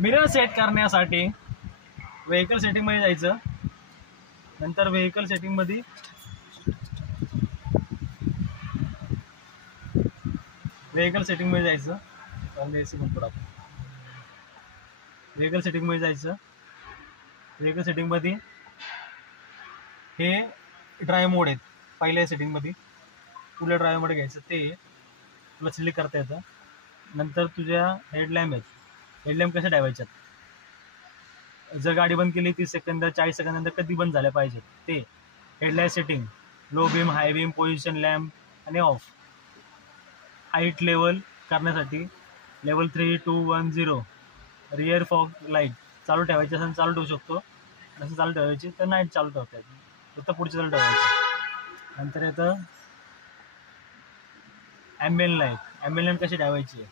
Mirror set करण्यासाठी व्हेकल सेटिंगमध्ये जायचं. नंतर व्हेकल सेटिंगमध्ये जायचं. व्हेकल सेटिंगमध्ये जायचं. व्हेकल सेटिंगमध्ये हे ड्राईव्ह मोड आहेत. पहिल्या सेटिंगमध्ये पुढल्या ड्राईव्ह मोड घ्यायचं, ते तुला सिलेक्ट करता येतं. नंतर तुझ्या हेडलॅम्प आहेत, हेडलॅम्प कशा ठेवायच्यात, जर गाडी बंद केली 30 सेकंद 40 सेकंदानंतर कधी बंद झाल्या पाहिजेत ते. हेडलाईट सेटिंग, लो बीम, हाय बीम, पोझिशन लॅम्प आणि ऑफ. हाईट लेवल करण्यासाठी लेवल 3, 2, 1, 0. रिअर फॉग लाईट चालू ठेवायची असेल चालू ठेवू शकतो, नसं चालू ठेवायची तर नाईट चालू ठेवता येते, फक्त पुढची चालू ठेवायचं. नंतर येतं ॲम्बियंट लाईट. ॲम्बियंट लाईट कशी ठेवायची आहे,